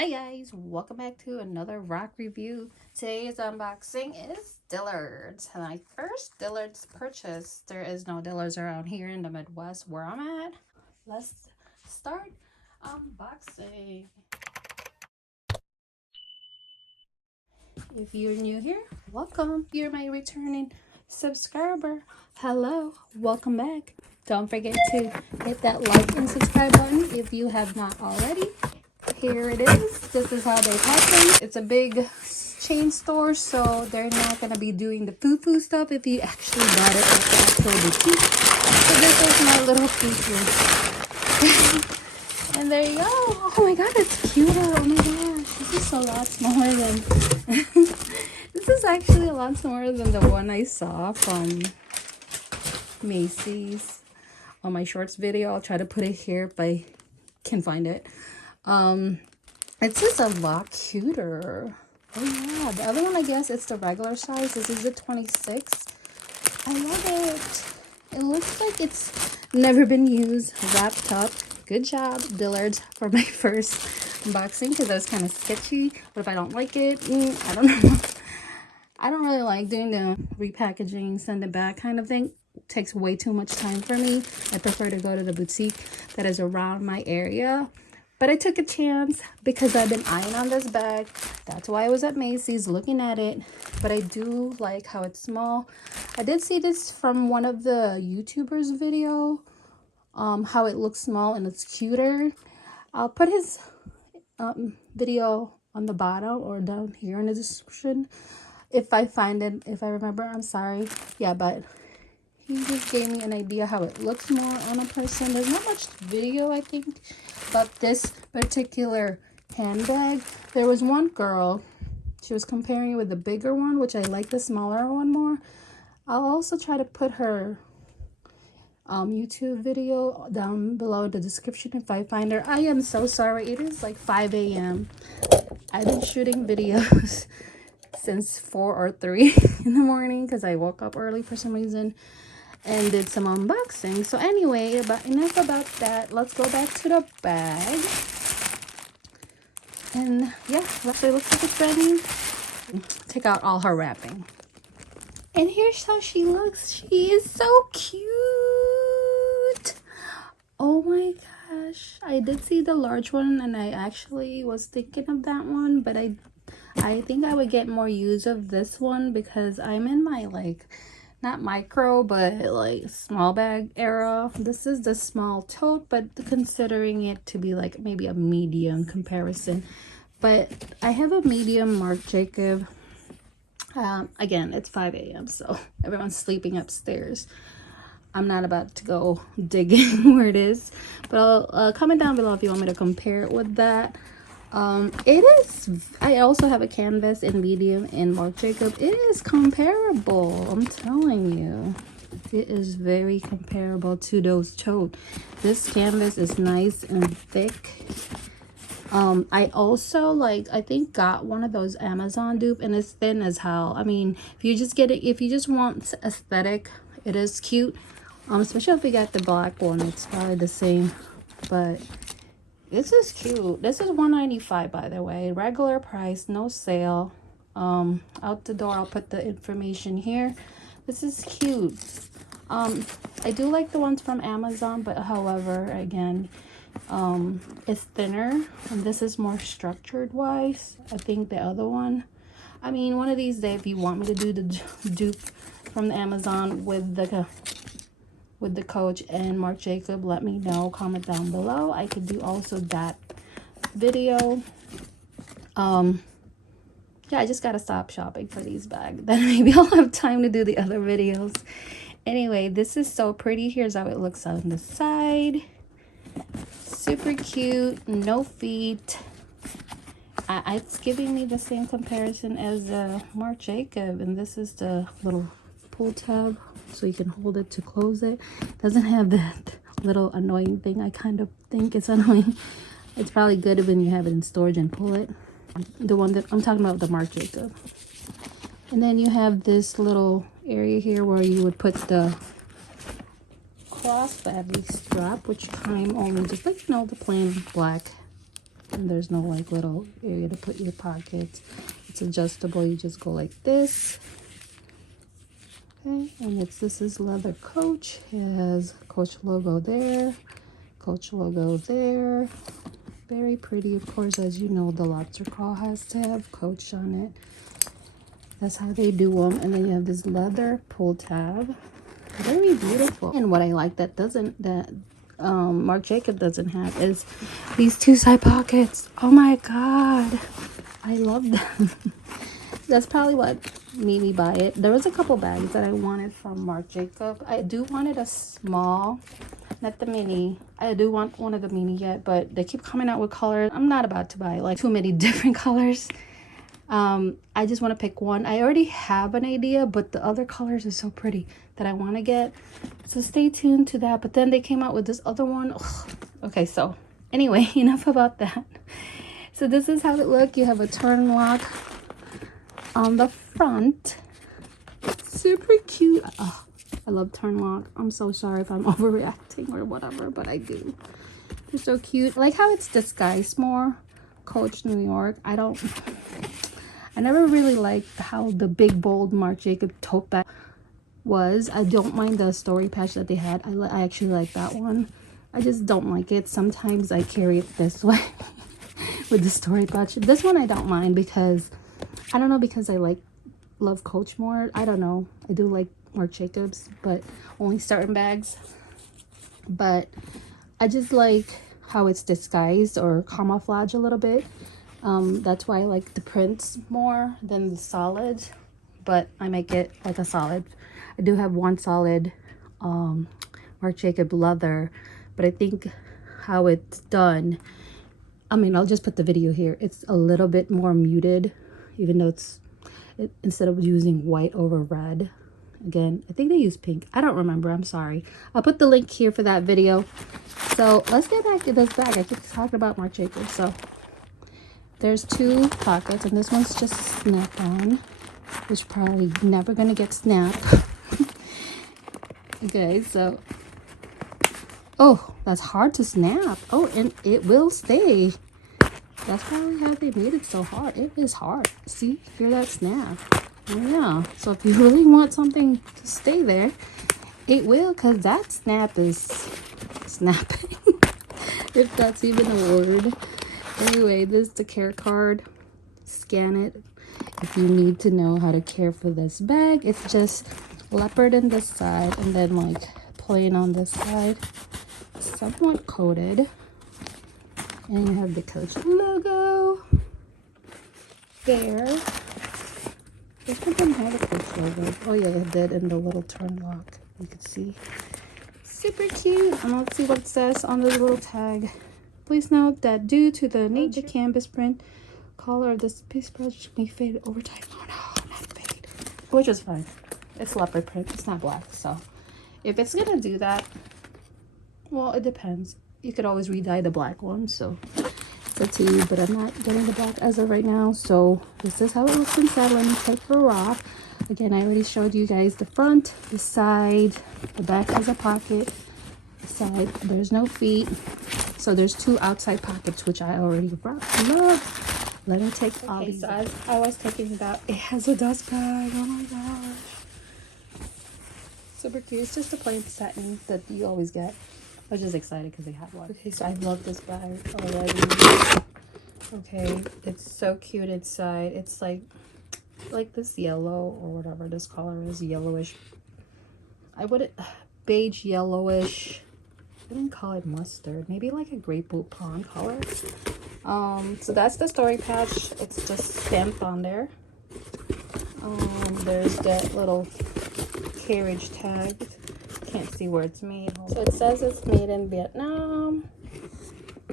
Hi guys, welcome back to another rock review. Today's unboxing is Dillards. My first Dillards purchase. There is no Dillards around here in the Midwest where I'm at. Let's start unboxing. If you're new here, welcome. If you're my returning subscriber, hello, welcome back. Don't forget to hit that like and subscribe button if you have not already. Here it is. This is how they pack them. It's a big chain store, so they're not going to be doing the foo-foo stuff if you actually bought it at the actual boutique. So this is my little foo-foo. And there you go. Oh my god, it's cute. Oh my gosh. This is a lot smaller than... This is actually a lot smaller than the one I saw from Macy's on my shorts video. I'll try to put it here if I can find it. It's just a lot cuter. Oh yeah, the other one, I guess it's the regular size. This is the 26. I love it. It looks like it's never been used, wrapped up. Good job, Dillards, for my first unboxing, because that was kind of sketchy. What if I don't like it? I don't know. I don't really like doing the repackaging, send it back kind of thing. It takes way too much time for me. I prefer to go to the boutique that is around my area. But I took a chance because I've been eyeing on this bag. That's why I was at Macy's looking at it. But I do like how it's small. I did see this from one of the YouTubers' video. How it looks small and it's cuter. I'll put his video on the bottom or down here in the description. If I find it, if I remember, I'm sorry. Yeah, but he just gave me an idea how it looks more on a person. There's not much video, I think, about this particular handbag. There was one girl, she was comparing it with the bigger one, which I like the smaller one more. I'll also try to put her YouTube video down below in the description if I find her. I am so sorry. It is like 5 a.m. I've been shooting videos since 4 or 3 in the morning because I woke up early for some reason and did some unboxing. So anyway, but enough about that. Let's go back to the bag. And yeah, so it looks like it's ready. Take out all her wrapping. And here's how she looks. She is so cute. Oh my gosh. I did see the large one and I actually was thinking of that one, but I think I would get more use of this one because I'm in my like not micro but like small bag era. This is the small tote, but considering it to be like maybe a medium comparison, but I have a medium Marc Jacobs. Again, it's 5 a.m. so everyone's sleeping upstairs. I'm not about to go digging where it is, but I'll comment down below if you want me to compare it with that. It is, I also have a canvas in medium in Marc Jacobs. It is comparable, I'm telling you. It is very comparable to those tote. This canvas is nice and thick. I also I think got one of those Amazon dupe and it's thin as hell. I mean, if you just get it, if you just want aesthetic, it is cute. Especially if we got the black one, it's probably the same, but this is cute. This is $195, by the way, regular price, no sale. Out the door, I'll put the information here. This is cute. I do like the ones from Amazon, but however, again, it's thinner and this is more structured wise. I think the other one, I mean, one of these days, if you want me to do the dupe from the Amazon with the Coach and Marc Jacobs, let me know, comment down below. I could do also that video. Yeah, I just gotta stop shopping for these bags, then maybe I'll have time to do the other videos. Anyway, this is so pretty. Here's how it looks on the side. Super cute, no feet. It's giving me the same comparison as Marc Jacobs, and this is the little pull tab so you can hold it to close it. Doesn't have that little annoying thing. I kind of think it's annoying. It's probably good when you have it in storage and pull it. The one that I'm talking about, the Marc Jacobs. And then you have this little area here where you would put the crossbody strap, which came only just like, you know, the plain black and there's no like little area to put your pockets. It's adjustable. You just go like this. Okay, and this is leather Coach. It has Coach logo there, Coach logo there. Very pretty. Of course, as you know, the lobster claw has to have Coach on it. That's how they do them. And then you have this leather pull tab. Very beautiful. And what I like that Marc Jacobs doesn't have is these two side pockets. Oh my god, I love them. That's probably what made me buy it. There was a couple bags that I wanted from Marc Jacobs. I do wanted a small, not the mini. I do want one of the mini yet, but they keep coming out with colors. I'm not about to buy like too many different colors. I just want to pick one. I already have an idea, but the other colors are so pretty that I want to get. So stay tuned to that. But then they came out with this other one. Ugh. Okay, so anyway, enough about that. So this is how it looks. You have a turn lock on the front. Super cute. Oh, I love turn lock. I'm so sorry if I'm overreacting or whatever, but I do. They're so cute. I like how it's disguised more. Coach New York. I never really liked how the big bold Marc Jacobs tote bag was. I don't mind the story patch that they had. I actually like that one. I just don't like it. Sometimes I carry it this way with the story patch. This one I don't mind because I don't know, because I love Coach more. I don't know. I do like Marc Jacobs, but only certain bags. But I just like how it's disguised or camouflage a little bit. That's why I like the prints more than the solid, but I make it like a solid. I do have one solid Marc Jacobs leather, but I think how it's done, I mean, I'll just put the video here. It's a little bit more muted, even though instead of using white over red. Again, I think they use pink. I don't remember. I'm sorry. I'll put the link here for that video. So let's get back to this bag. I keep talking about Marc Jacobs. So there's two pockets, and this one's just snap-on, which probably never gonna get snapped. Okay, so oh, that's hard to snap. Oh, and it will stay. That's probably how they made it so hard. It is hard. See, hear that snap? Oh, yeah. So if you really want something to stay there, it will, because that snap is snapping. If that's even a word. Anyway, this is the care card. Scan it if you need to know how to care for this bag. It's just leopard on this side and then like plain on this side. Somewhat coated. And you have the Coach logo there. This one didn't have a Coach logo. Oh yeah, it did in the little turn lock. You can see. Super cute. And let's see what it says on the little tag. Please note that due to the nature canvas print, color of this piece project may fade over time. Oh no, not fade. Which is fine. It's leopard print. It's not black. So if it's gonna do that, well, it depends. You could always re-dye the black one. So it's up to you. But I'm not getting the black as of right now. So this is how it looks inside. Let me take her off. Again, I already showed you guys the front, the side, the back has a pocket. The side, there's no feet. So there's two outside pockets, which I already love. Let me take all these. So as I was talking about, it has a dust bag. Oh my gosh. Super cute. It's just a plain satin that you always get. I was just excited because they had one. Okay, so I love this bag already. Okay, it's so cute inside. It's like this yellow or whatever this color is, yellowish. I wouldn't, beige yellowish. I wouldn't call it mustard. Maybe like a grapefruit pond color. So that's the story patch. It's just stamped on there. There's that little carriage tag. Can't see where it's made. So it says it's made in Vietnam.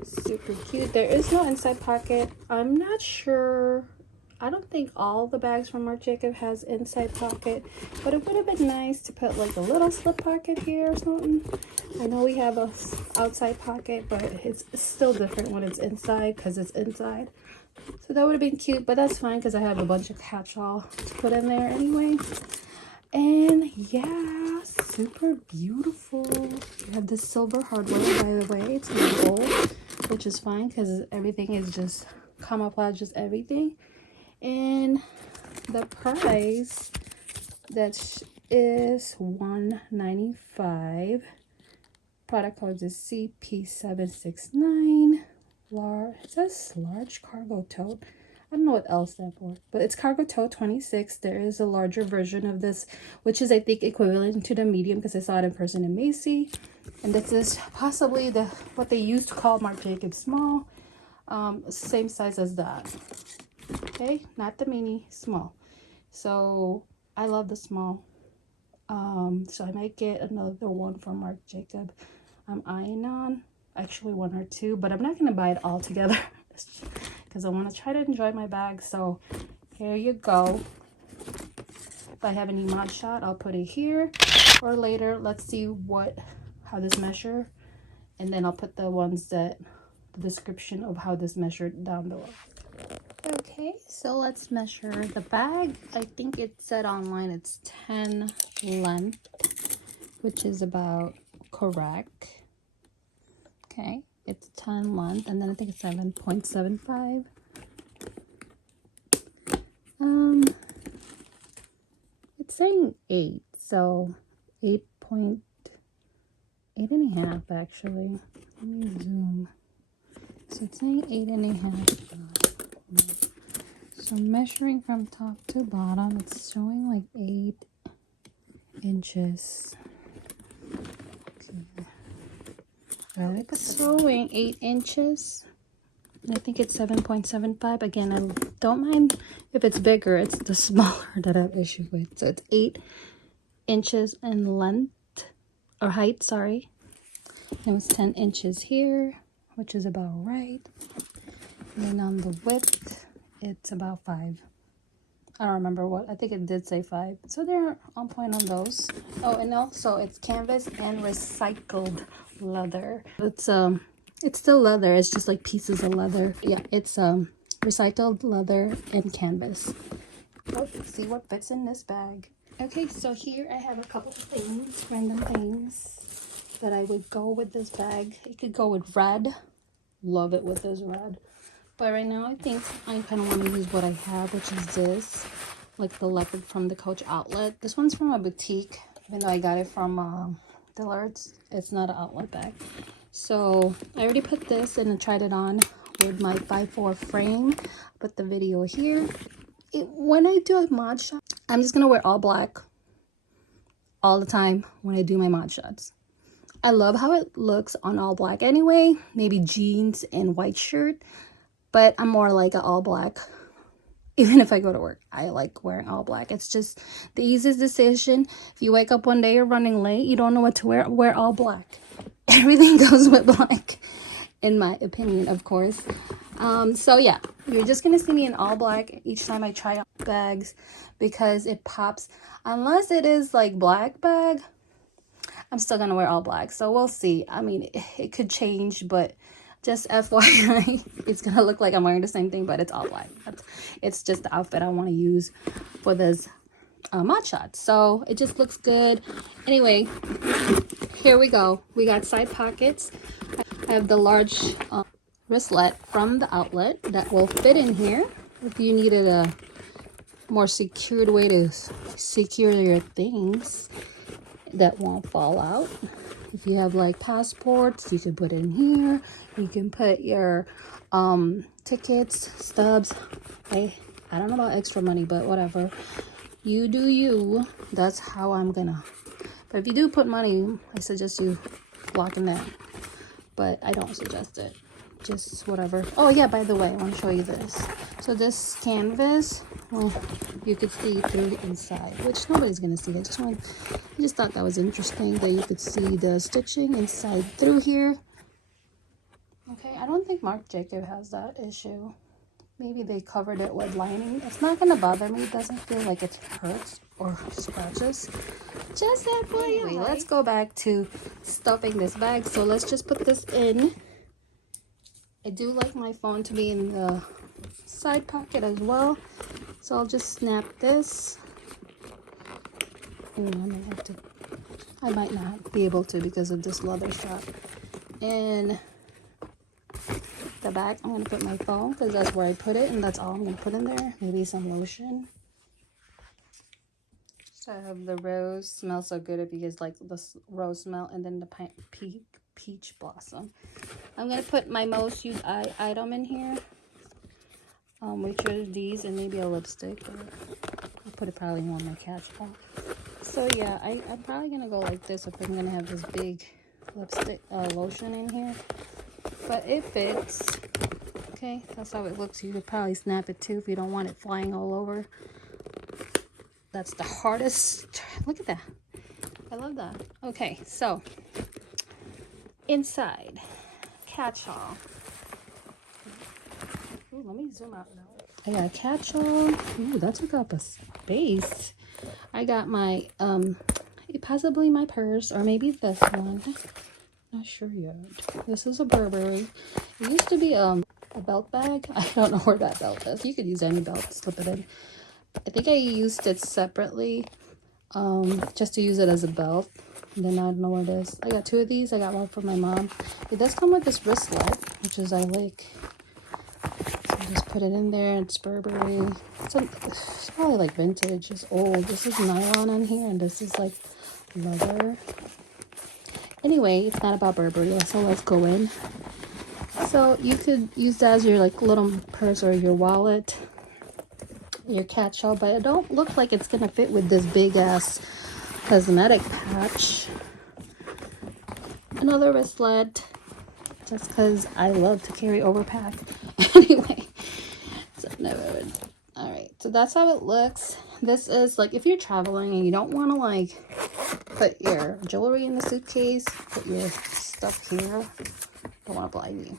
Super cute. There is no inside pocket. I'm not sure. I don't think all the bags from Marc Jacobs has inside pocket, but it would have been nice to put like a little slip pocket here or something. I know we have a outside pocket, but it's still different when it's inside because it's inside. So that would have been cute, but that's fine because I have a bunch of catch-all to put in there anyway. And yeah, super beautiful. You have this silver hardware, by the way. It's not gold. which is fine because everything is just camouflages everything. And the price, that is $195. Product code is CP769. It says large cargo tote. I don't know what else that for, but it's Cargo Tote 26. There is a larger version of this, which is I think equivalent to the medium because I saw it in person in Macy. And this is possibly what they used to call Marc Jacobs small. Same size as that. Okay, not the mini, small. So I love the small. So I might get another one from Marc Jacobs. I'm eyeing on actually one or two, but I'm not gonna buy it all together because I want to try to enjoy my bag. So here you go. If I have any Mod Shot, I'll put it here, or later. Let's see how this measure, and then I'll put the ones that the description of how this measured down below. Okay, so let's measure the bag. I think it said online it's 10 length, which is about correct. Okay, it's 10 length, and then I think it's 7.75. It's saying 8, so 8.8 and a half actually. Let me zoom. So it's saying 8.5. So measuring from top to bottom, it's showing like 8 inches. Okay. It's showing 8 inches. And I think it's 7.75. Again, I don't mind if it's bigger. It's the smaller that I have issue with. So it's 8 inches in length, or height, sorry. And it's 10 inches here, which is about right. And then on the width, it's about 5. I don't remember what. I think it did say 5. So they're on point on those. Oh, and also it's canvas and recycled leather. It's still leather. It's just like pieces of leather. Yeah, it's recycled leather and canvas. Let's see what fits in this bag. Okay, so here I have a couple of things, random things that I would go with this bag. It could go with red. Love it with this red. But right now I think I kind of want to use what I have, which is this, like the leopard from the Coach outlet. This one's from a boutique, even though I got it from Dillards. It's not an outlet bag. So I already put this and I tried it on with my 5'4" frame. Put the video here. When I do a mod shot, I'm just gonna wear all black all the time when I do my mod shots. I love how it looks on all black anyway. Maybe jeans and white shirt, but I'm more like an all black. Even if I go to work, I like wearing all black. It's just the easiest decision. If you wake up one day, you're running late, you don't know what to wear all black. Everything goes with black, in my opinion, of course. So yeah, you're just gonna see me in all black each time I try on bags because it pops. Unless it is like black bag, I'm still gonna wear all black. So we'll see. I mean, it could change, but just FYI, it's gonna look like I'm wearing the same thing, but it's all black. It's just the outfit I want to use for this mod shot. So it just looks good. Anyway, here we go. We got side pockets. I have the large wristlet from the outlet that will fit in here if you needed a more secured way to secure your things that won't fall out. If you have like passports, you can put it in here. You can put your tickets, stubs. I don't know about extra money, but whatever. You do you. That's how I'm gonna. But if you do put money, I suggest you blocking that. But I don't suggest it. Just whatever. Oh yeah, by the way, I want to show you this. So this canvas, well, you could see through the inside, which nobody's gonna see. I just thought that was interesting that you could see the stitching inside through here. Okay, I don't think Marc Jacobs has that issue. Maybe they covered it with lining. It's not gonna bother me. It doesn't feel like it hurts or scratches. Just FYI. Anyway, let's go back to stuffing this bag. So let's just put this in. I do like my phone to be in the side pocket as well. So I'll just snap this. I might not be able to because of this leather strap. And the back, I'm going to put my phone because that's where I put it, and that's all I'm going to put in there. Maybe some lotion. So I have the rose. Smells so good if you guys like the rose smell, and then the peach blossom. I'm going to put my most used item in here, which are these, and maybe a lipstick. I'll put it probably on my catch-all. So yeah, I'm probably going to go like this if I'm going to have this big lipstick lotion in here. But it fits. Okay, that's how it looks. You could probably snap it too if you don't want it flying all over. That's the hardest. Look at that. I love that. Okay, so inside, catch-all. Ooh, let me zoom out now. I got a catch-all. Ooh, that took up a space. I got my possibly my purse, or maybe this one. Not sure yet. This is a Burberry. It used to be a belt bag. I don't know where that belt is. You could use any belt to slip it in. I think I used it separately, just to use it as a belt. And then I don't know what it is. I got two of these. I got one for my mom. It does come with this wristlet, which is I like. So just put it in there. It's Burberry. It's probably like vintage. It's old. This is nylon on here, and this is like leather. Anyway, it's not about Burberry, so let's go in. So you could use that as your like little purse or your wallet, your catch-all, but it don't look like it's gonna fit with this big ass cosmetic patch. Another wristlet, just because I love to carry overpack. Anyway, so never. All right, so that's how it looks. This is like if you're traveling and you don't want to like put your jewelry in the suitcase, put your stuff here. Don't want to blind you.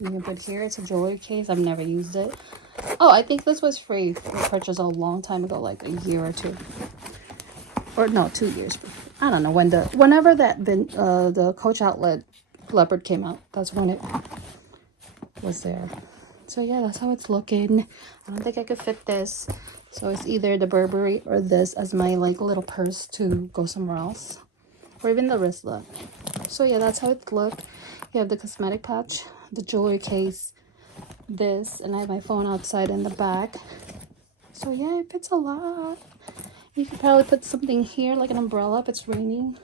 You can put here. It's a jewelry case. I've never used it. Oh, I think this was free for purchase a long time ago, like a year or two, or no, 2 years. I don't know when whenever the Coach outlet leopard came out. That's when it was there. So yeah, that's how it's looking. I don't think I could fit this. So it's either the Burberry or this as my like little purse to go somewhere else. Or even the wristlet. So yeah, that's how it looked. You have the cosmetic pouch, the jewelry case, this, and I have my phone outside in the back. So yeah, it fits a lot. You could probably put something here, like an umbrella if it's raining.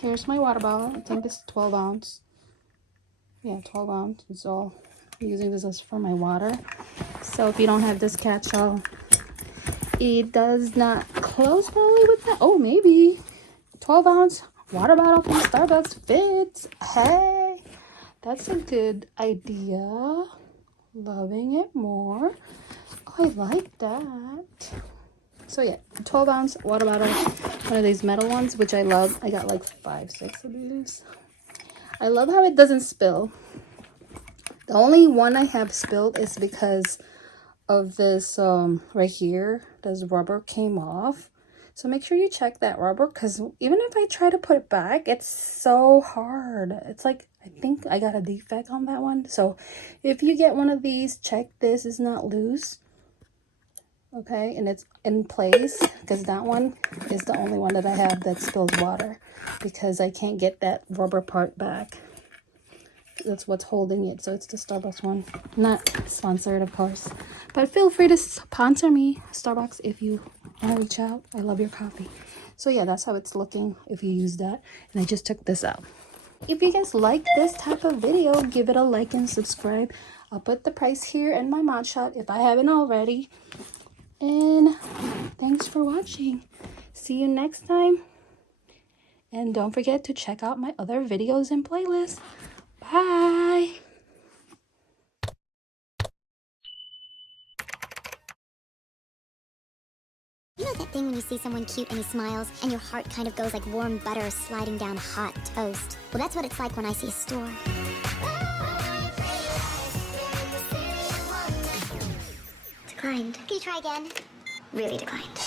Here's my water bottle. I think it's 12 ounce. Yeah, 12 ounce. It's all. I'm using this as for my water. So if you don't have this catch-all, it does not close probably with that. Oh, maybe 12 ounce water bottle from Starbucks fits. Hey, that's a good idea. Loving it more. I like that. So yeah, 12 ounce water bottle, one of these metal ones, which I love. I got like 5, 6 of these. I love how it doesn't spill. The only one I have spilled is because of this right here. This rubber came off. So make sure you check that rubber, because even if I try to put it back, it's so hard. It's like, I think I got a defect on that one. So if you get one of these, check this is not loose. Okay, and it's in place, because that one is the only one that I have that spills water, because I can't get that rubber part back. That's what's holding it. So it's the Starbucks one. Not sponsored, of course, but feel free to sponsor me, Starbucks, if you want to reach out. I love your coffee. So yeah, that's how it's looking if you use that. And I just took this out. If you guys like this type of video, give it a like and subscribe. I'll put the price here in my mod shot if I haven't already. And thanks for watching. See you next time. And don't forget to check out my other videos and playlists. Bye. You know that thing when you see someone cute and he smiles and your heart kind of goes like warm butter sliding down hot toast? Well, that's what it's like when I see a store. Declined. Can you try again? Really declined.